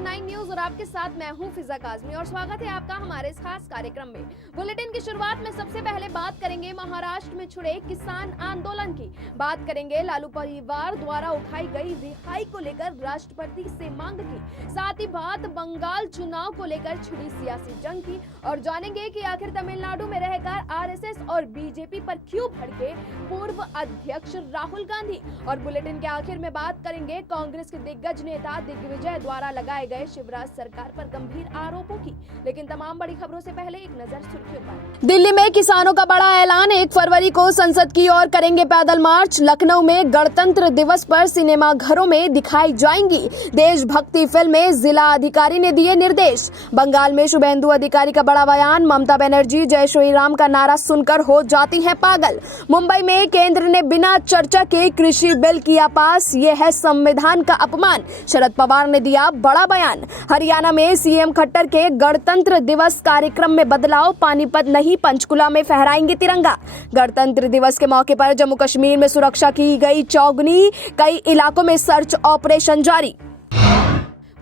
Indian 9 news और आपके साथ मैं हूं फिजा काजमी और स्वागत है आपका हमारे इस खास कार्यक्रम में। बुलेटिन की शुरुआत में सबसे पहले बात करेंगे महाराष्ट्र में छिड़े किसान आंदोलन की। बात करेंगे लालू परिवार द्वारा उठाई गई रिहाई को लेकर राष्ट्रपति से मांग की। साथ ही बात बंगाल चुनाव को लेकर छिड़ी सियासी जंग की और जानेंगे कि आखिर तमिलनाडु में रहकर आरएसएस और बीजेपी पर क्यों भड़के पूर्व अध्यक्ष राहुल गांधी। और बुलेटिन के आखिर में बात करेंगे कांग्रेस के दिग्गज नेता दिग्विजय द्वारा लगाए गए शिवराज सरकार पर गंभीर आरोपों की। लेकिन तमाम बड़ी खबरों से पहले एक नजर सुर्खियों पर। दिल्ली में किसानों का बड़ा ऐलान, 1 फरवरी को संसद की ओर करेंगे पैदल मार्च। लखनऊ में गणतंत्र दिवस पर सिनेमा घरों में दिखाई जाएंगी देशभक्ति फिल्में, जिला अधिकारी ने दिए निर्देश। बंगाल में शुभेंदु अधिकारी का बड़ा बयान, ममता बनर्जी जय श्री राम का नारा सुनकर हो जाती हैं पागल। मुंबई में केंद्र ने बिना चर्चा के कृषि बिल किया पास, ये है संविधान का अपमान, शरद पवार ने दिया बड़ा बयान। हरियाणा में सीएम खट्टर के गणतंत्र दिवस कार्यक्रम में बदलाव, पानीपत नहीं पंचकुला में फहराएंगे तिरंगा। गणतंत्र दिवस के मौके पर जम्मू कश्मीर में सुरक्षा की गई चौगुनी, कई इलाकों में सर्च ऑपरेशन जारी।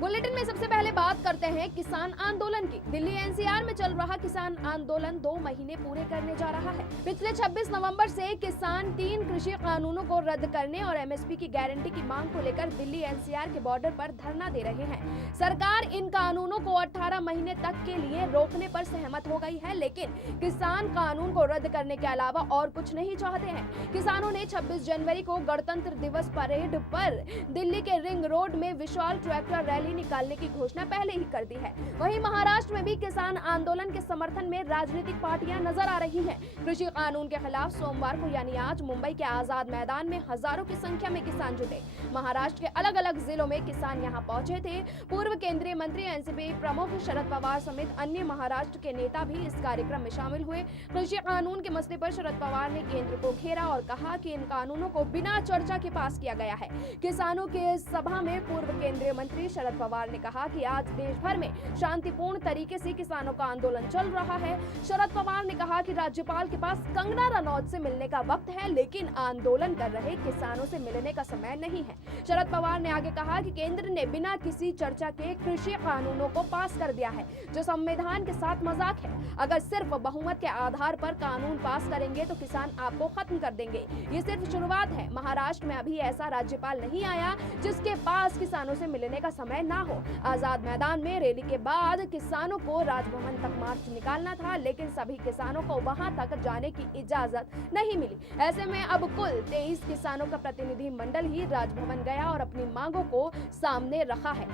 बुलेटिन में सबसे पहले बात करते हैं किसान आंदोलन की। दिल्ली एनसीआर में चल रहा किसान आंदोलन 2 महीने पूरे करने जा रहा है। पिछले 26 नवंबर से किसान 3 कृषि कानूनों को रद्द करने और एमएसपी की गारंटी की मांग को लेकर दिल्ली एनसीआर के बॉर्डर पर धरना दे रहे हैं। सरकार इन कानूनों को 18 महीने तक के लिए रोकने पर सहमत हो गई है, लेकिन किसान कानून को रद्द करने के अलावा और कुछ नहीं चाहते हैं। किसानों ने 26 जनवरी को गणतंत्र दिवस परेड पर दिल्ली के रिंग रोड में विशाल ट्रैक्टर रैली निकालने की घोषणा पहले ही कर दी है। वहीं महाराष्ट्र में भी किसान आंदोलन के समर्थन में राजनीतिक पार्टियां नजर आ रही हैं। कृषि कानून के खिलाफ सोमवार को यानी आज मुंबई के आजाद मैदान में हजारों की संख्या में किसान जुटे। महाराष्ट्र के अलग अलग जिलों में किसान यहां पहुंचे थे। पूर्व केंद्रीय मंत्री एनसीपी प्रमुख शरद पवार समेत अन्य महाराष्ट्र के नेता भी इस कार्यक्रम में शामिल हुए। कृषि कानून के मसले पर शरद पवार ने केंद्र को घेरा और कहा कि इन कानूनों को बिना चर्चा के पास किया गया है। किसानों के सभा में पूर्व केंद्रीय मंत्री शरद पवार ने कहा कि आज देश भर में शांतिपूर्ण तरीके से किसानों का आंदोलन चल रहा है। शरद पवार ने कहा कि राज्यपाल के पास कंगना रनौत से मिलने का वक्त है, लेकिन आंदोलन कर रहे किसानों से मिलने का समय नहीं है। शरद पवार ने आगे कहा कि केंद्र ने बिना किसी चर्चा के कृषि कानूनों को पास कर दिया है, जो संविधान के साथ मजाक है। अगर सिर्फ बहुमत के आधार पर कानून पास करेंगे तो किसान आपको खत्म कर देंगे। ये सिर्फ शुरुआत है। महाराष्ट्र में अभी ऐसा राज्यपाल नहीं आया जिसके पास किसानों से मिलने का समय ना हो। आजाद मैदान में रैली के बाद किसानों को राजभवन तक मार्च निकालना था, लेकिन सभी किसानों को वहां तक जाने की इजाजत नहीं मिली। ऐसे में अब कुल 23 किसानों का प्रतिनिधि मंडल ही राजभवन गया और अपनी मांगों को सामने रखा है।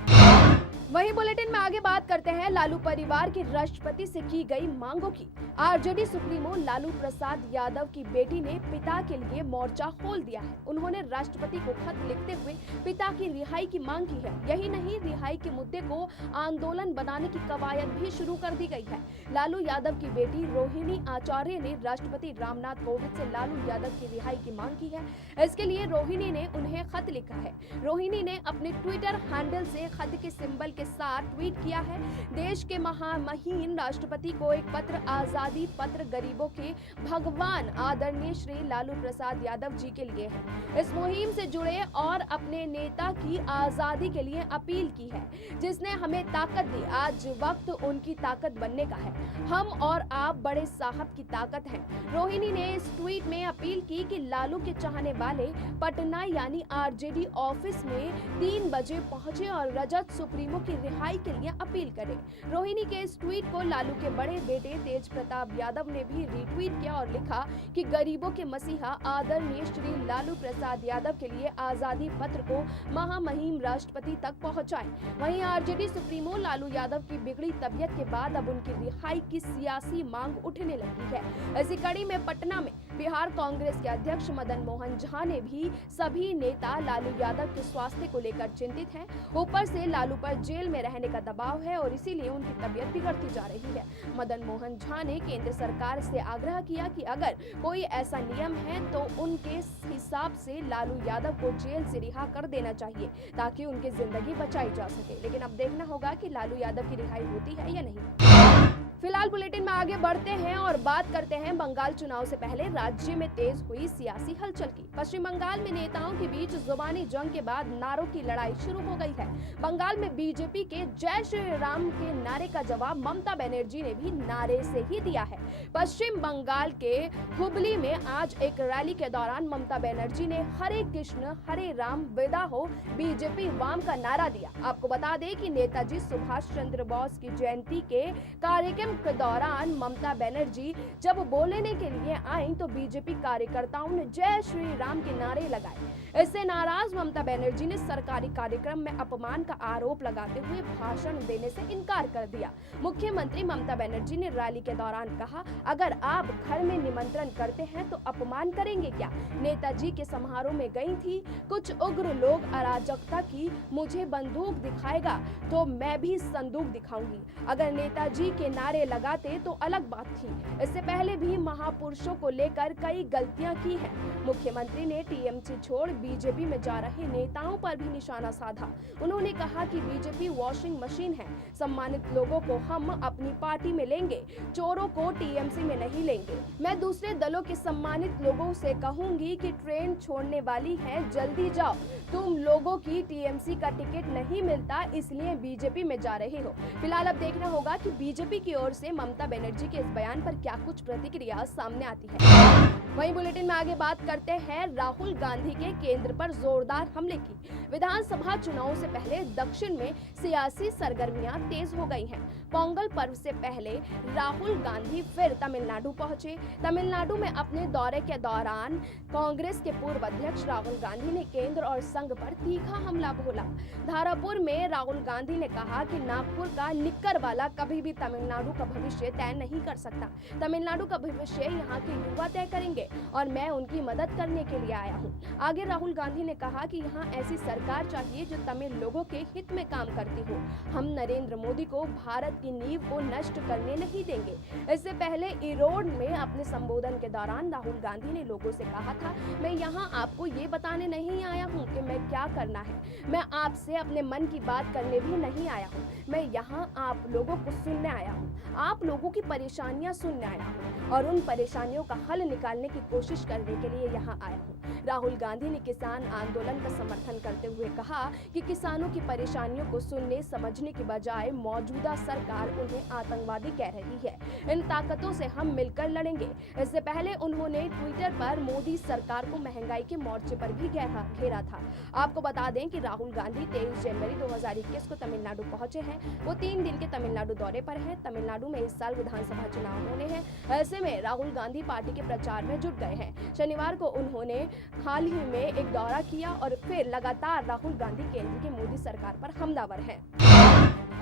वहीं बुलेटिन में आगे बात करते हैं लालू परिवार की राष्ट्रपति से की गई मांगों की। आरजेडी सुप्रीमो लालू प्रसाद यादव की बेटी ने पिता के लिए मोर्चा खोल दिया है। उन्होंने राष्ट्रपति को खत लिखते हुए पिता की रिहाई की मांग की है। यही नहीं, रिहाई के मुद्दे को आंदोलन बनाने की कवायद भी शुरू कर दी गई है। लालू यादव की बेटी रोहिणी आचार्य ने राष्ट्रपति रामनाथ कोविंद से लालू यादव की रिहाई की मांग की है। इसके लिए रोहिणी ने उन्हें खत लिखा है। रोहिणी ने अपने ट्विटर हैंडल से खत के सिंबल के साथ ट्वीट किया है, देश के महामहिम राष्ट्रपति को एक पत्र, आजादी पत्र गरीबों के भगवान आदरणीय श्री लालू प्रसाद यादव जी के लिए है। इस मुहिम से जुड़े और अपने नेता की आजादी के लिए अपील की है, जिसने हमें ताकत दी। आज वक्त उनकी ताकत बनने का है। हम और आप बड़े साहब की ताकत हैं। रोहिणी ने इस ट्वीट में अपील की कि लालू के चाहने वाले पटना यानी आरजेडी ऑफिस में 3 बजे पहुंचे और रजत सुप्रीमो की रिहाई के लिए अपील करें। रोहिणी के इस ट्वीट को लालू के बड़े बेटे तेज प्रताप यादव ने भी रीट्वीट किया और लिखा कि गरीबों के मसीहा आदरणीय श्री लालू प्रसाद यादव के लिए आजादी पत्र को महामहिम राष्ट्रपति तक पहुंचाएं। वहीं आरजेडी सुप्रीमो लालू यादव की बिगड़ी तबीयत के बाद अब उनकी रिहाई की सियासी मांग उठने लगी है। इसी कड़ी में पटना में बिहार कांग्रेस के अध्यक्ष मदन मोहन झा ने भी सभी नेता लालू यादव के स्वास्थ्य को लेकर चिंतित हैं। ऊपर से लालू पर जेल में रहने का दबाव है और इसीलिए उनकी तबीयत बिगड़ती जा रही है। मदन मोहन झा ने केंद्र सरकार से आग्रह किया कि अगर कोई ऐसा नियम है तो उनके हिसाब से लालू यादव को जेल से रिहा कर देना चाहिए ताकि उनकी जिंदगी बचाई जा सके। लेकिन अब देखना होगा कि लालू यादव की रिहाई होती है या नहीं। फिलहाल बुलेटिन में आगे बढ़ते हैं और बात करते हैं बंगाल चुनाव से पहले राज्य में तेज हुई सियासी हलचल की। पश्चिम बंगाल में नेताओं के बीच जुबानी जंग के बाद नारों की लड़ाई शुरू हो गई है। बंगाल में बीजेपी के जय श्री राम के नारे का जवाब ममता बनर्जी ने भी नारे से ही दिया है। पश्चिम बंगाल के हुबली में आज एक रैली के दौरान ममता बनर्जी ने हरे कृष्ण हरे राम विदा हो बीजेपी वाम का नारा दिया। आपको बता दें कि नेताजी सुभाष चंद्र बोस की जयंती के कार्यक्रम के दौरान ममता बनर्जी जब बोलने के लिए आई तो बीजेपी कार्यकर्ताओं ने जय श्री राम के नारे लगाए। इससे नाराज ममता बनर्जी ने सरकारी कार्यक्रम में अपमान का आरोप लगाते हुए भाषण देने से इनकार कर दिया। मुख्यमंत्री ममता बनर्जी ने रैली के दौरान कहा, अगर आप घर में निमंत्रण करते हैं तो अपमान करेंगे क्या? नेताजी के समारोह में गई थी, कुछ उग्र लोग अराजकता की, मुझे बंदूक दिखाएगा तो मैं भी संदूक दिखाऊंगी। अगर नेताजी के नारे लगाते तो अलग बात थी। इससे पहले भी महापुरुषों को लेकर कई गलतियां की हैं। मुख्यमंत्री ने टीएमसी छोड़ बीजेपी में जा रहे नेताओं पर भी निशाना साधा। उन्होंने कहा कि बीजेपी वॉशिंग मशीन है, सम्मानित लोगों को हम अपनी पार्टी में लेंगे, चोरों को टीएमसी में नहीं लेंगे। मैं दूसरे दलों के सम्मानित लोगों से कहूंगी कि ट्रेन छोड़ने वाली है, जल्दी जाओ, तुम लोगों की टीएमसी का टिकट नहीं मिलता इसलिए बीजेपी में जा रहे हो। फिलहाल अब देखना होगा कि बीजेपी की ओर से ममता बनर्जी के इस बयान पर क्या कुछ प्रतिक्रिया सामने आती है। वहीं बुलेटिन में आगे बात करते हैं राहुल गांधी के केंद्र पर जोरदार हमले की। विधानसभा चुनाव से पहले दक्षिण में सियासी सरगर्मियां तेज हो गई हैं। पोंगल पर्व से पहले राहुल गांधी फिर तमिलनाडु पहुंचे। तमिलनाडु में अपने दौरे के दौरान कांग्रेस के पूर्व अध्यक्ष राहुल गांधी ने केंद्र और संघ पर तीखा हमला बोला। धारापुर में राहुल गांधी ने कहा कि नागपुर का निक्कर वाला कभी भी तमिलनाडु का भविष्य तय नहीं कर सकता। तमिलनाडु का भविष्य यहाँ के युवा तय करेंगे और मैं उनकी मदद करने के लिए आया हूँ। आगे राहुल गांधी ने कहा कि यहाँ ऐसी सरकार चाहिए जो तमिल लोगों के हित में काम करती हो। हम नरेंद्र मोदी को भारत की नींव को नष्ट करने नहीं देंगे। इससे पहले इरोड में अपने संबोधन के दौरान राहुल गांधी ने लोगों से कहा था, मैं यहाँ आपको ये बताने नहीं आया हूँ कि मैं क्या करना है, मैं आपसे अपने मन की बात करने भी नहीं आया हूँ, मैं यहाँ आप लोगों को सुनने आया हूँ, आप लोगों की परेशानियां सुनने आया हूँ और उन परेशानियों का हल निकालने की कोशिश करने के लिए यहाँ आया हूँ। राहुल गांधी ने किसान आंदोलन का समर्थन करते हुए कहा कि किसानों की परेशानियों को सुनने समझने की बजाय मौजूदा सरकार उन्हें आतंकवादी कह रही है। इन ताकतों से हम मिलकर लड़ेंगे। इससे पहले उन्होंने ट्विटर पर मोदी सरकार को महंगाई के मोर्चे पर भी घेरा था। आपको बता दें कि राहुल गांधी 23 जनवरी 2021 को तमिलनाडु पहुंचे हैं। वो 3 दिन के तमिलनाडु दौरे पर हैं। तमिलनाडु में इस साल विधानसभा चुनाव होने हैं। ऐसे में राहुल गांधी पार्टी के प्रचार में जुट गए हैं। शनिवार को उन्होंने हाल ही में एक दौरा किया और फिर लगातार राहुल गांधी केंद्र की मोदी सरकार पर हमलावर हैं।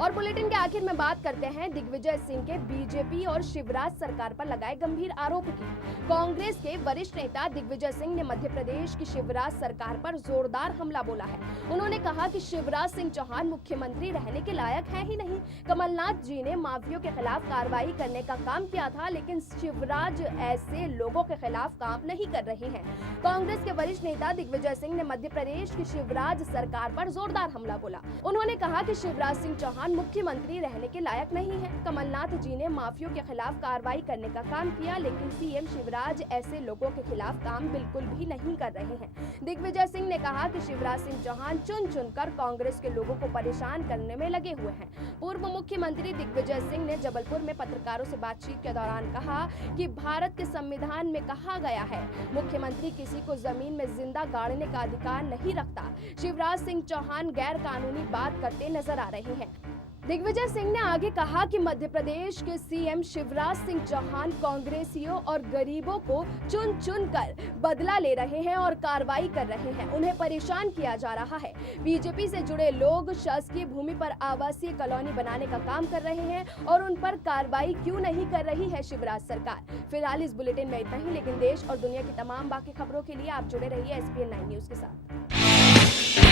और बुलेटिन के आखिर में बात करते हैं दिग्विजय सिंह के बीजेपी और शिवराज सरकार पर लगाए गंभीर आरोप की। कांग्रेस के वरिष्ठ नेता दिग्विजय सिंह ने मध्य प्रदेश की शिवराज सरकार पर जोरदार हमला बोला है। उन्होंने कहा कि शिवराज सिंह चौहान मुख्यमंत्री रहने के लायक है ही नहीं। कमलनाथ जी ने माफियों के खिलाफ कार्रवाई करने का काम किया था, लेकिन शिवराज ऐसे लोगों के खिलाफ काम नहीं कर रहे हैं। कांग्रेस के वरिष्ठ नेता दिग्विजय सिंह ने मध्य प्रदेश की शिवराज सरकार पर जोरदार हमला बोला। उन्होंने कहा कि शिवराज सिंह चौहान मुख्यमंत्री रहने के लायक नहीं है। कमलनाथ जी ने माफियों के खिलाफ कार्रवाई करने का काम किया, लेकिन सीएम शिवराज ऐसे लोगों के खिलाफ काम बिल्कुल भी नहीं कर रहे हैं। दिग्विजय सिंह ने कहा कि शिवराज सिंह चौहान चुन चुनकर कांग्रेस के लोगों को परेशान करने में लगे हुए हैं। पूर्व मुख्यमंत्री दिग्विजय सिंह ने जबलपुर में पत्रकारों से बातचीत के दौरान कहा कि भारत के संविधान में कहा गया है, मुख्यमंत्री किसी को जमीन में जिंदा गाड़ने का अधिकार नहीं रखता। शिवराज सिंह चौहान गैर कानूनी बात करते नजर आ रहे हैं। दिग्विजय सिंह ने आगे कहा कि मध्य प्रदेश के सीएम शिवराज सिंह चौहान कांग्रेसियों और गरीबों को चुन चुन कर बदला ले रहे हैं और कार्रवाई कर रहे हैं। उन्हें परेशान किया जा रहा है। बीजेपी से जुड़े लोग शासकीय भूमि पर आवासीय कॉलोनी बनाने का काम कर रहे हैं और उन पर कार्रवाई क्यों नहीं कर रही है शिवराज सरकार। फिलहाल इस बुलेटिन में इतना ही, लेकिन देश और दुनिया की तमाम बाकी खबरों के लिए आप जुड़े रहिए SPN 9 न्यूज के साथ।